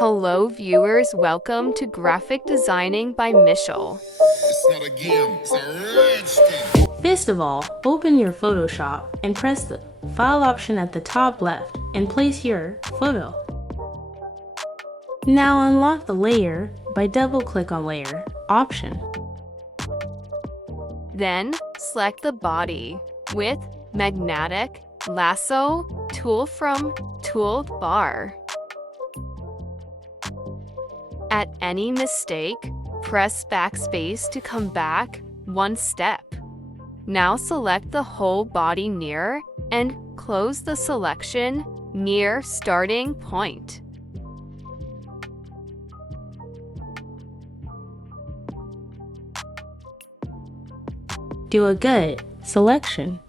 Hello viewers, welcome to Graphic Designing by Mishal. It's not a game, it's a rich thing. First of all, open your Photoshop and press the File option at the top left and place your photo. Now unlock the layer by double-click on Layer option. Then select the body with Magnetic Lasso tool from Toolbar. At any mistake, press backspace to come back one step. Now select the whole body near and close the selection near starting point. Do a good selection.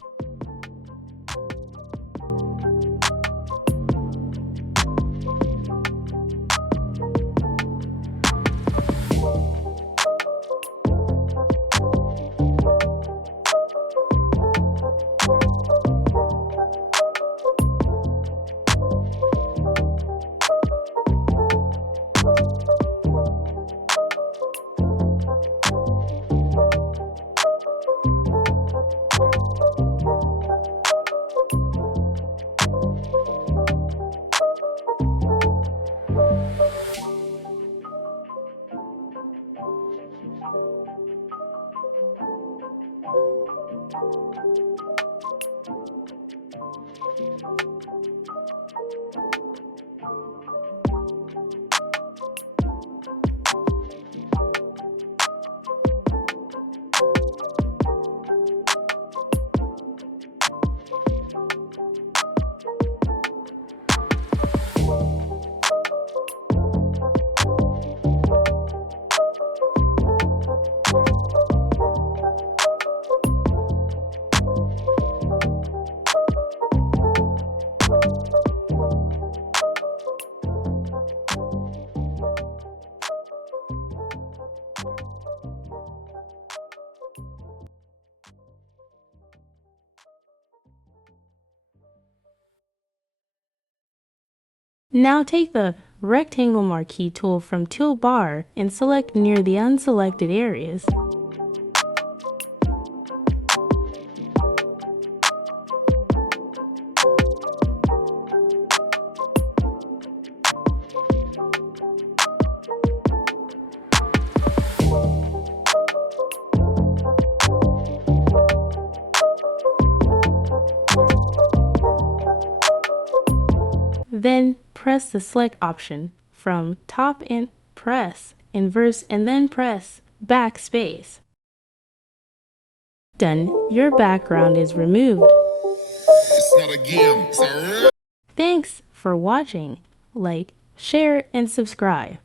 Now take the rectangle marquee tool from Toolbar and select near the unselected areas. Then press the select option from top and press inverse and then press backspace. Done. Your background is removed. It's not a game, it's a Thanks for watching. Like, share, and subscribe.